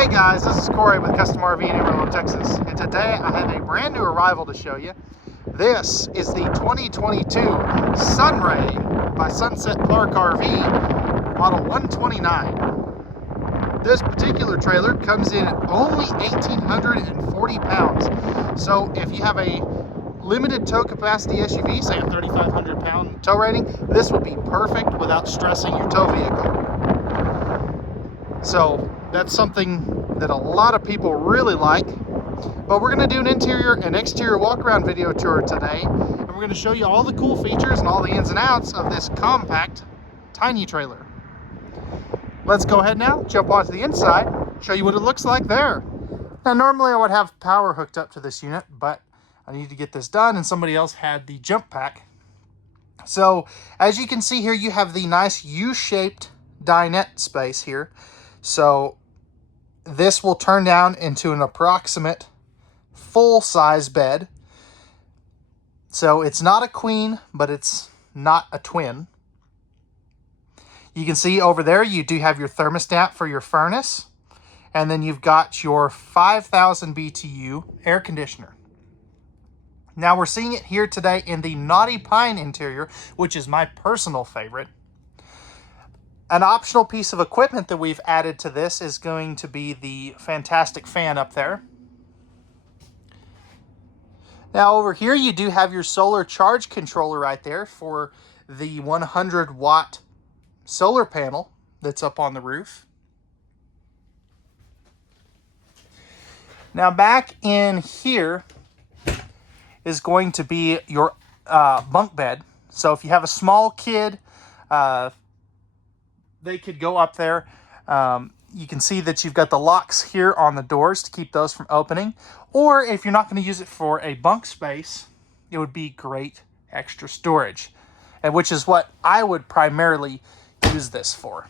Hey guys, this is Corey with Custom RV in Amarillo, Texas, and today I have a brand new arrival to show you. This is the 2022 SunRay by Sunset Park RV, model 129. This particular trailer comes in at only 1,840 pounds. So if you have a limited tow capacity SUV, say a 3,500 pound tow rating, this will be perfect without stressing your tow vehicle. So that's something that a lot of people really like. But we're going to do an interior and exterior walk around video tour today, and we're going to show you all the cool features and all the ins and outs of this compact tiny trailer. Let's go ahead now, jump onto the inside, show you what it looks like there. Now normally I would have power hooked up to this unit, but I need to get this done and somebody else had the jump pack. So as you can see here, you have the nice U-shaped dinette space here. So this will turn down into an approximate full-size bed. So it's not a queen, but it's not a twin. You can see over there you do have your thermostat for your furnace, and then you've got your 5,000 BTU air conditioner. Now we're seeing it here today in the Naughty Pine interior, which is my personal favorite. An optional piece of equipment that we've added to this is going to be the fantastic fan up there. Now over here you do have your solar charge controller right there for the 100 watt solar panel that's up on the roof. Now back in here is going to be your bunk bed. So if you have a small kid, they could go up there. You can see that you've got the locks here on the doors to keep those from opening. Or if you're not going to use it for a bunk space, it would be great extra storage, and which is what I would primarily use this for.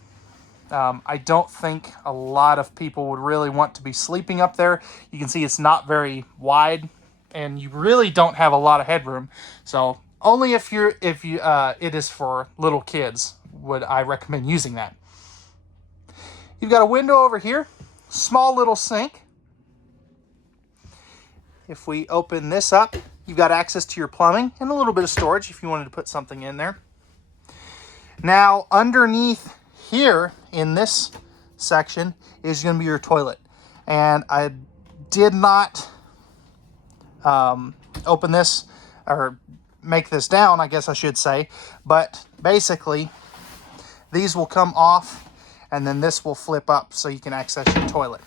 I don't think a lot of people would really want to be sleeping up there. You can see it's not very wide, and you really don't have a lot of headroom. So only if it is for little kids would I recommend using that. You've got a window over here, small little sink. If we open this up, you've got access to your plumbing and a little bit of storage if you wanted to put something in there. Now underneath here in this section is going to be your toilet, and I did not open this or make this down, I guess I should say, but basically these will come off and then this will flip up so you can access your toilet.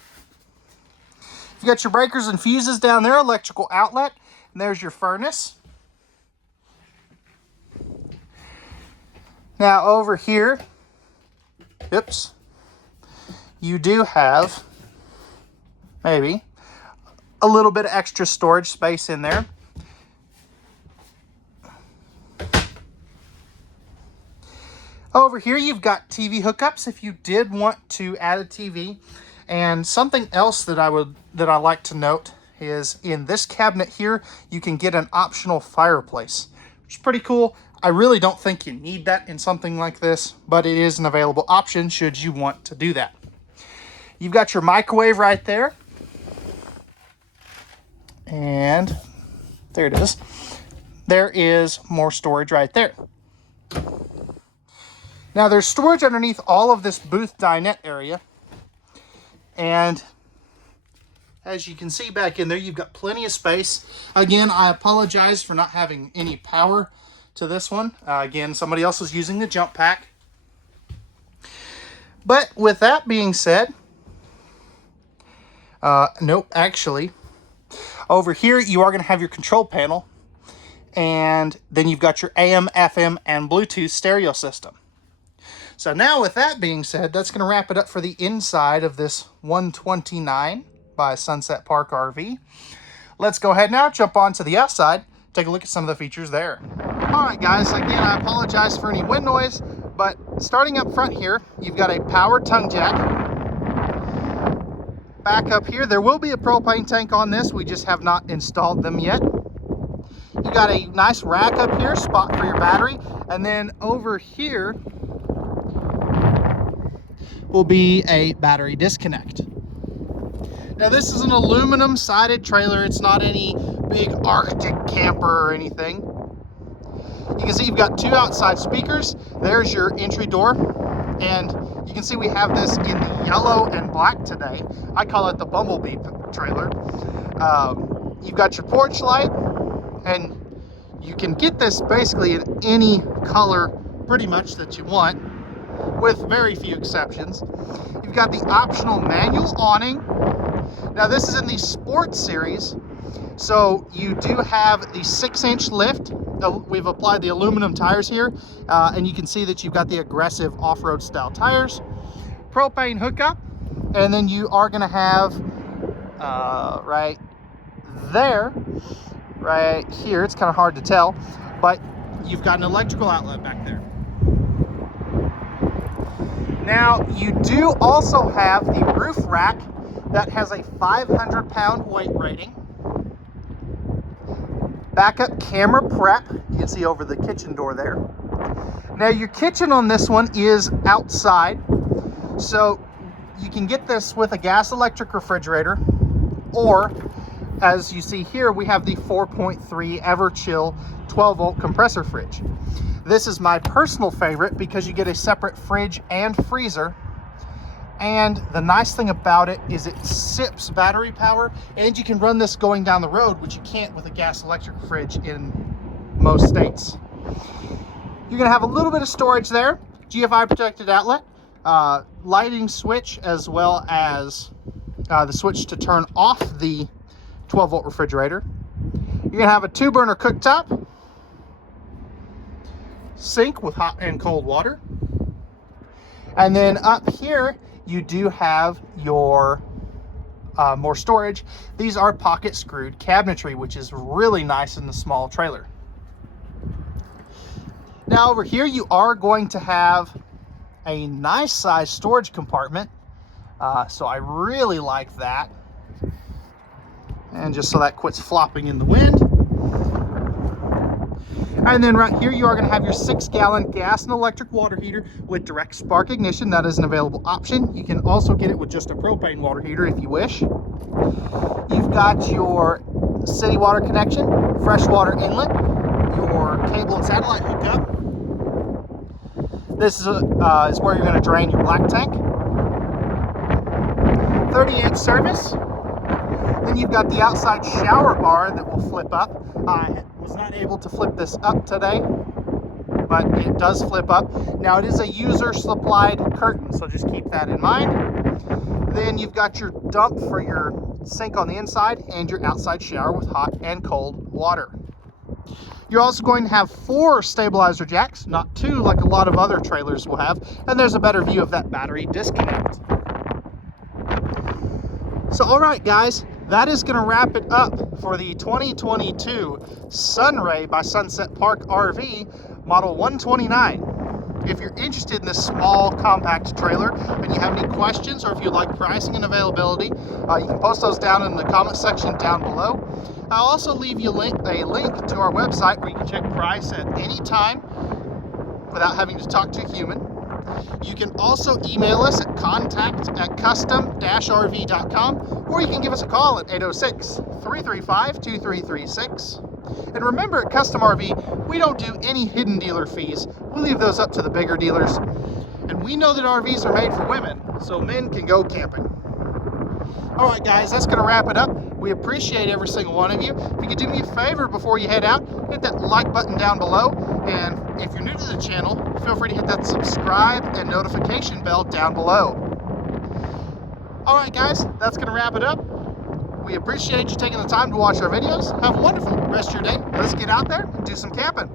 You got your breakers and fuses down there, electrical outlet, and there's your furnace. Now over here, you do have maybe a little bit of extra storage space in there. Over here, you've got TV hookups if you did want to add a TV. And something else that I like to note is in this cabinet here, you can get an optional fireplace, which is pretty cool. I really don't think you need that in something like this, but it is an available option should you want to do that. You've got your microwave right there. And there it is. There is more storage right there. Now there's storage underneath all of this booth dinette area. And as you can see back in there, you've got plenty of space. Again, I apologize for not having any power to this one. Again, somebody else is using the jump pack. But with that being said, nope, actually, over here you are going to have your control panel. And then you've got your AM, FM, and Bluetooth stereo system. So now with that being said, that's going to wrap it up for the inside of this 129 by Sunset Park RV. Let's go ahead now, jump on to the outside, take a look at some of the features there. All right, guys, again, I apologize for any wind noise, but starting up front here, you've got a power tongue jack. Back up here, there will be a propane tank on this. We just have not installed them yet. You got a nice rack up here, spot for your battery, and then over here will be a battery disconnect. Now this is an aluminum sided trailer. It's not any big Arctic camper or anything. You can see you've got 2 outside speakers. There's your entry door. And you can see we have this in the yellow and black today. I call it the Bumblebee trailer. You've got your porch light, and you can get this basically in any color pretty much that you want, with very few exceptions. You've got the optional manual awning. Now this is in the Sport series, so you do have the 6-inch lift. We've applied the aluminum tires here, and you can see that you've got the aggressive off-road style tires, propane hookup, and then you are going to have right there, right here, it's kind of hard to tell, but you've got an electrical outlet back there. Now you do also have the roof rack that has a 500-pound weight rating. Backup camera prep, you can see over the kitchen door there. Now your kitchen on this one is outside, so you can get this with a gas electric refrigerator, or as you see here, we have the 4.3 Everchill 12-volt compressor fridge. This is my personal favorite because you get a separate fridge and freezer. And the nice thing about it is it sips battery power, and you can run this going down the road, which you can't with a gas electric fridge in most states. You're going to have a little bit of storage there, GFI protected outlet, lighting switch, as well as the switch to turn off the 12-volt refrigerator. You're going to have a 2-burner cooktop, sink with hot and cold water, and then up here you do have your more storage. These are pocket screwed cabinetry, which is really nice in the small trailer. Now over here you are going to have a nice size storage compartment. So I really like that. And just so that quits flopping in the wind. And then right here you are going to have your 6-gallon gas and electric water heater with direct spark ignition. That is an available option. You can also get it with just a propane water heater if you wish. You've got your city water connection, fresh water inlet, your cable and satellite hookup. This is where you're going to drain your black tank. 30-inch service. Then you've got the outside shower bar that will flip up. I was not able to flip this up today, but it does flip up. Now it is a user supplied curtain, so just keep that in mind. Then you've got your dump for your sink on the inside and your outside shower with hot and cold water. You're also going to have 4 stabilizer jacks, not 2 like a lot of other trailers will have, and there's a better view of that battery disconnect. So alright guys, that is going to wrap it up for the 2022 SunRay by Sunset Park RV Model 129. If you're interested in this small compact trailer and you have any questions, or if you'd like pricing and availability, you can post those down in the comment section down below. I'll also leave you a link to our website where you can check price at any time without having to talk to a human. You can also email us at contact@custom-rv.com, or you can give us a call at 806-335-2336. And remember, at Custom RV, we don't do any hidden dealer fees. We leave those up to the bigger dealers. And we know that RVs are made for women, so men can go camping. All right, guys, that's going to wrap it up. We appreciate every single one of you. If you could do me a favor before you head out, hit that like button down below. And if you're new to the channel, feel free to hit that subscribe and notification bell down below. All right, guys, that's going to wrap it up. We appreciate you taking the time to watch our videos. Have a wonderful rest of your day. Let's get out there and do some camping.